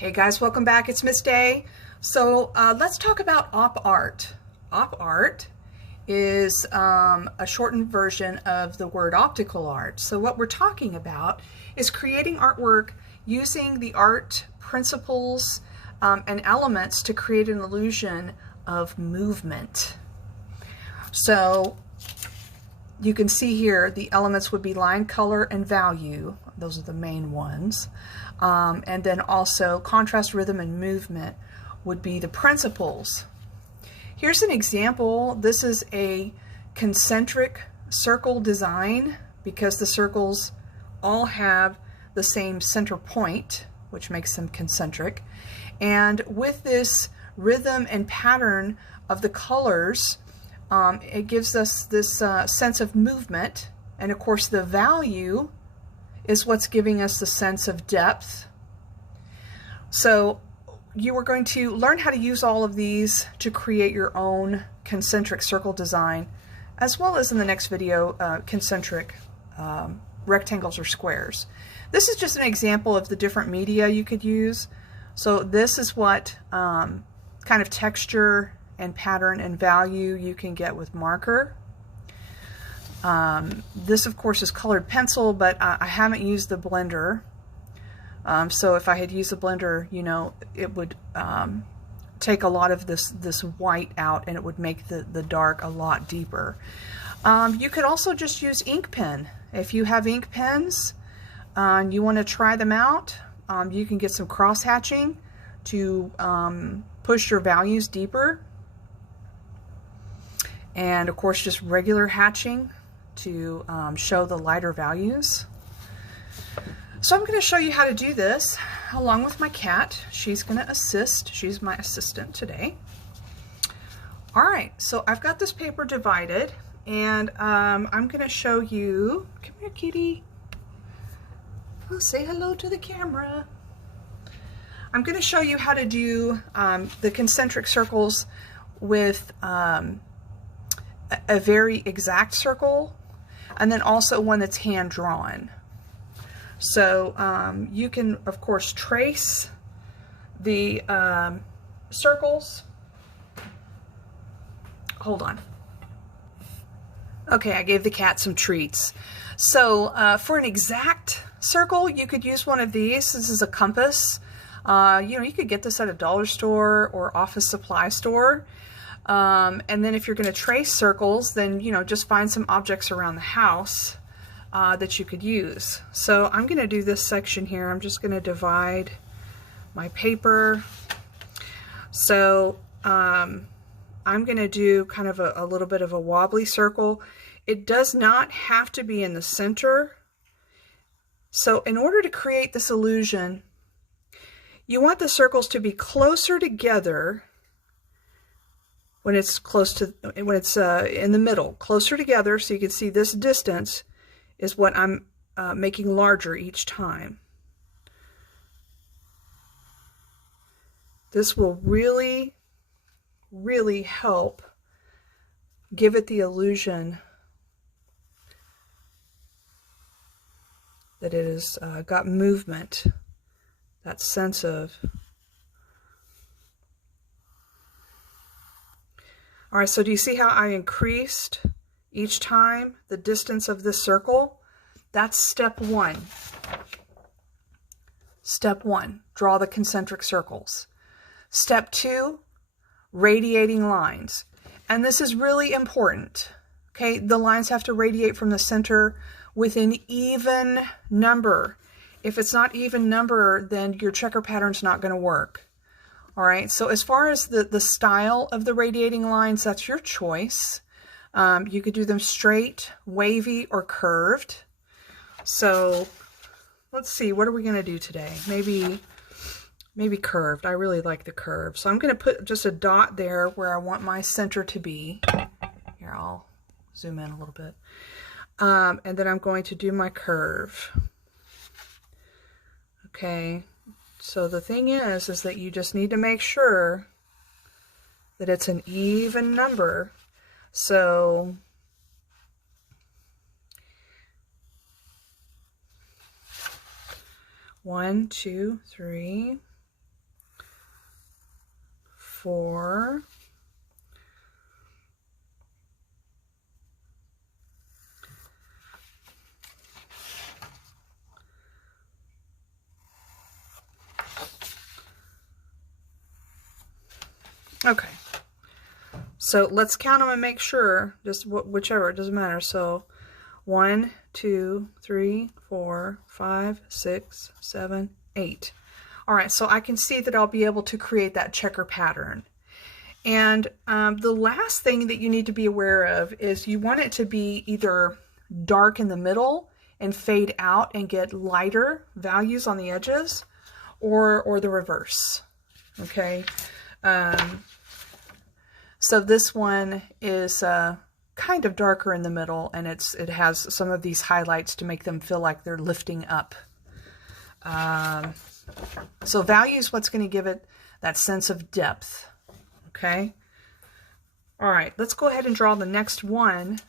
Hey guys, welcome back. It's Miss Day. So let's talk about op art. Op art is a shortened version of the word optical art. So what we're talking about is creating artwork using the art principles and elements to create an illusion of movement. So you can see here the elements would be line, color, and value. Those are the main ones. And then also contrast, rhythm, and movement would be the principles. Here's an example. This is a concentric circle design because the circles all have the same center point, which makes them concentric. And with this rhythm and pattern of the colors, it gives us this sense of movement. And of course the value is what's giving us the sense of depth. So you are going to learn how to use all of these to create your own concentric circle design, as well as in the next video, concentric rectangles or squares. This is just an example of the different media you could use. So this is what kind of texture and pattern and value you can get with marker. This of course is colored pencil, but I haven't used the blender. So if I had used the blender, you know, it would take a lot of this white out and it would make the dark a lot deeper. You could also just use ink pen. If you have ink pens and you want to try them out, you can get some cross hatching to push your values deeper. And of course just regular hatching to show the lighter values. So I'm going to show you how to do this along with my cat. She's going to assist. She's my assistant today. Alright, so I've got this paper divided and I'm going to show you, come here kitty, oh, say hello to the camera. I'm going to show you how to do the concentric circles with a very exact circle, and then also one that's hand drawn. So you can of course trace the circles. Hold on. Okay, I gave the cat some treats. So for an exact circle, you could use one of these. This is a compass. You know, you could get this at a dollar store or office supply store. And then if you're going to trace circles, then, you know, just find some objects around the house that you could use. So I'm going to do this section here. I'm just going to divide my paper. So I'm going to do kind of a little bit of a wobbly circle. It does not have to be in the center. So in order to create this illusion, you want the circles to be closer together when it's close to, when it's in the middle, closer together, so you can see this distance is what I'm making larger each time. This will really, really help give it the illusion that it has got movement, that sense of. All right, so do you see how I increased each time the distance of this circle? That's step one. Step one, draw the concentric circles. Step two, radiating lines. And this is really important. Okay, the lines have to radiate from the center with an even number. If it's not even number, then your checker pattern's not going to work. All right, so as far as the style of the radiating lines, that's your choice. You could do them straight, wavy, or curved. So let's see, what are we going to do today? Maybe curved. I really like the curve. So I'm going to put just a dot there where I want my center to be. Here, I'll zoom in a little bit. And then I'm going to do my curve. Okay. So the thing is that you just need to make sure that it's an even number. So one, two, three, 4. Okay, so let's count them and make sure, just whichever, it doesn't matter. So 1, 2, 3, 4, 5, 6, 7, 8. All right, so I can see that I'll be able to create that checker pattern. And the last thing that you need to be aware of is you want it to be either dark in the middle and fade out and get lighter values on the edges, or the reverse. Okay. So this one is kind of darker in the middle, and it has some of these highlights to make them feel like they're lifting up. So value is what's going to give it that sense of depth. Okay. All right, let's go ahead and draw the next one,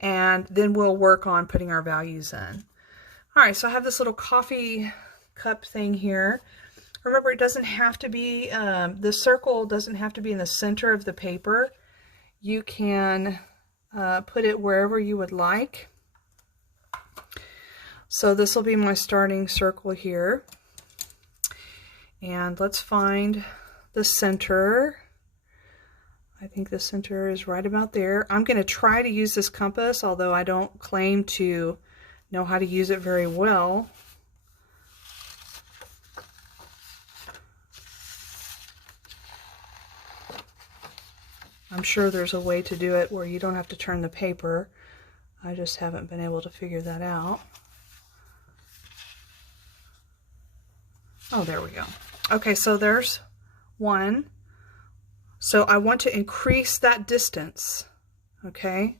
and then we'll work on putting our values in. All right, so I have this little coffee cup thing here. Remember, it doesn't have to be, the circle doesn't have to be in the center of the paper. You can put it wherever you would like. So this will be my starting circle here. And let's find the center. I think the center is right about there. I'm going to try to use this compass, although I don't claim to know how to use it very well. I'm sure there's a way to do it where you don't have to turn the paper. I just haven't been able to figure that out. Oh, there we go. Okay, so there's 1. So I want to increase that distance. Okay.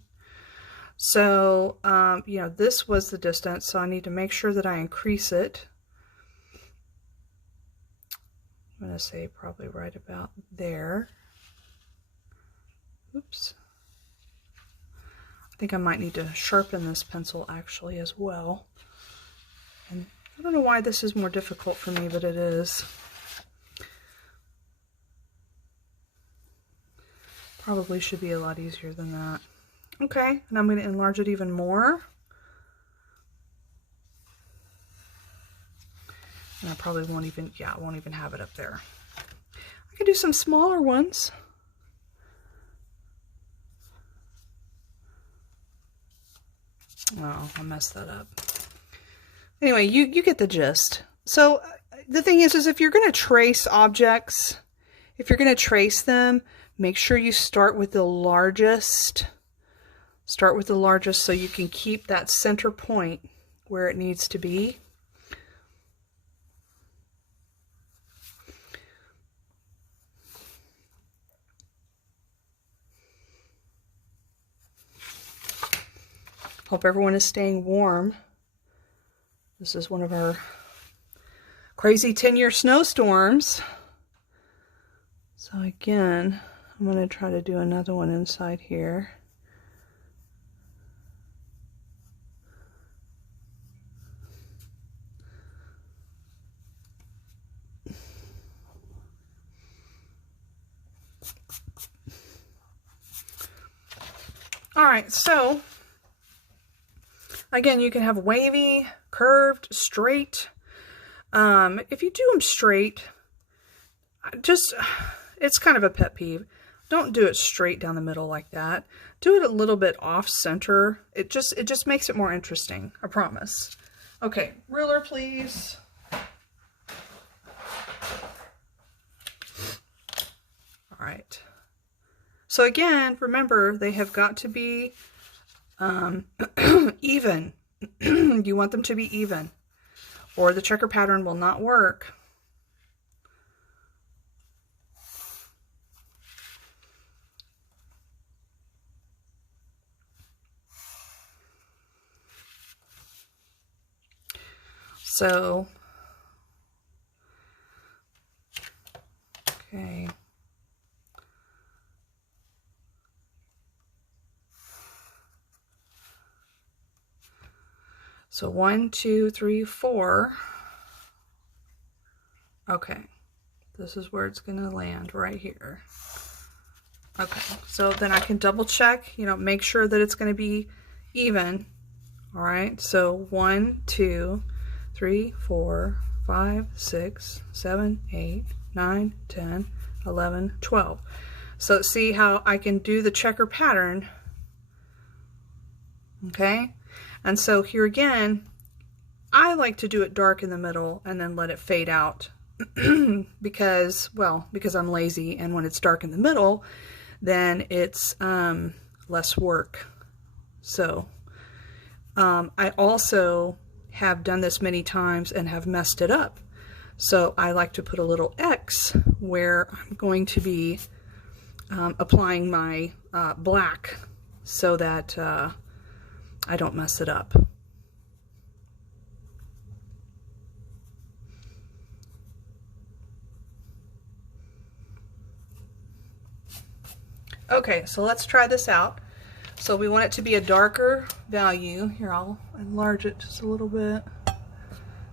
So, you know, this was the distance, so I need to make sure that I increase it. I'm going to say probably right about there. Oops. I think I might need to sharpen this pencil actually as well. And I don't know why this is more difficult for me, but it is. Probably should be a lot easier than that. Okay, and I'm going to enlarge it even more. And I probably won't even, yeah, I won't even have it up there. I could do some smaller ones. Oh, I messed that up. Anyway, you get the gist. So the thing is if you're going to trace objects, if you're going to trace them, make sure you start with the largest. Start with the largest so you can keep that center point where it needs to be. Hope everyone is staying warm. This is one of our crazy 10-year snowstorms. So again, I'm going to try to do another one inside here. All right, so again, you can have wavy, curved, straight. If you do them straight, it's kind of a pet peeve. Don't do it straight down the middle like that. Do it a little bit off center. It just makes it more interesting, I promise. Okay, ruler please. All right. So again, remember, they have got to be even. You want them to be even, or the checker pattern will not work. So, okay. So 1, 2, 3, 4. Okay. This is where it's going to land, right here. Okay, so then I can double check, you know, make sure that it's going to be even. All right, so 1, 2, 3, 4, 5, 6, 7, 8, 9, 10, 11, 12. So see how I can do the checker pattern. Okay, and so here again, I like to do it dark in the middle and then let it fade out because I'm lazy, and when it's dark in the middle, then it's less work. So I also have done this many times and have messed it up. So I like to put a little X where I'm going to be applying my black so that I don't mess it up. Okay, so let's try this out. So we want it to be a darker value. Here, I'll enlarge it just a little bit.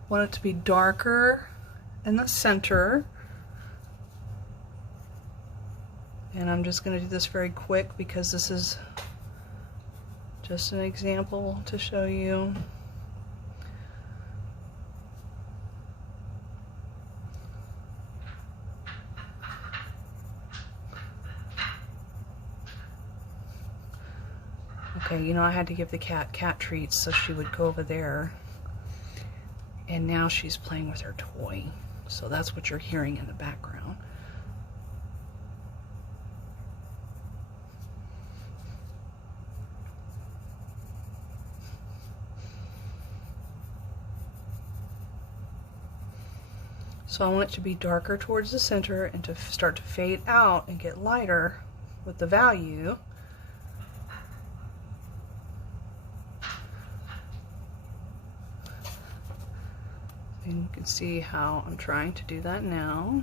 Want it to be darker in the center. And I'm just going to do this very quick because this is just an example to show you. Okay, you know, I had to give the cat treats so she would go over there. And now she's playing with her toy. So that's what you're hearing in the background. So I want it to be darker towards the center and to start to fade out and get lighter with the value. And you can see how I'm trying to do that now.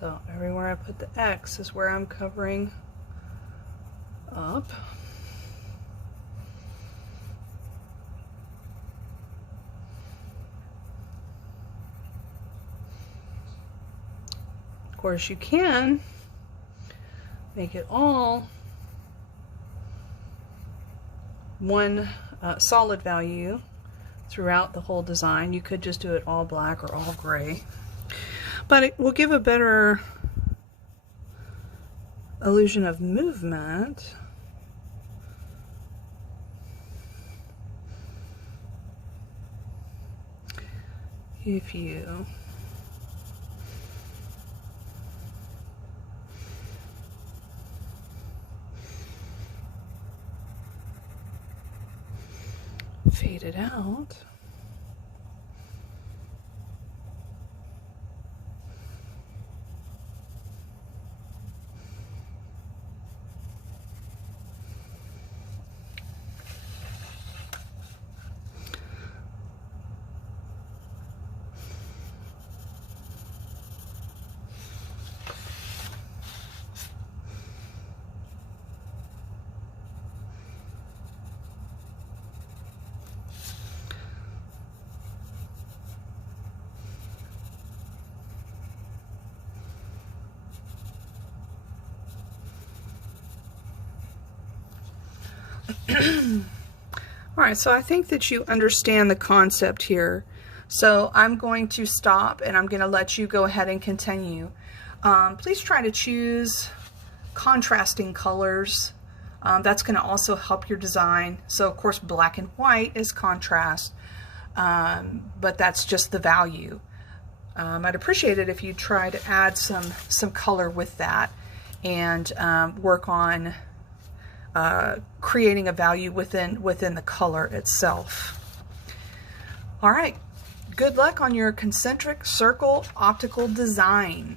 So everywhere I put the X is where I'm covering up. Of course, you can make it all one solid value throughout the whole design. You could just do it all black or all gray. But it will give a better illusion of movement. If you fade it out. All right, so I think that you understand the concept here. So I'm going to stop and I'm going to let you go ahead and continue. Please try to choose contrasting colors. That's going to also help your design. So of course black and white is contrast, but that's just the value. I'd appreciate it if you try to add some color with that. and work on creating a value within the color itself. All right, good luck on your concentric circle optical design.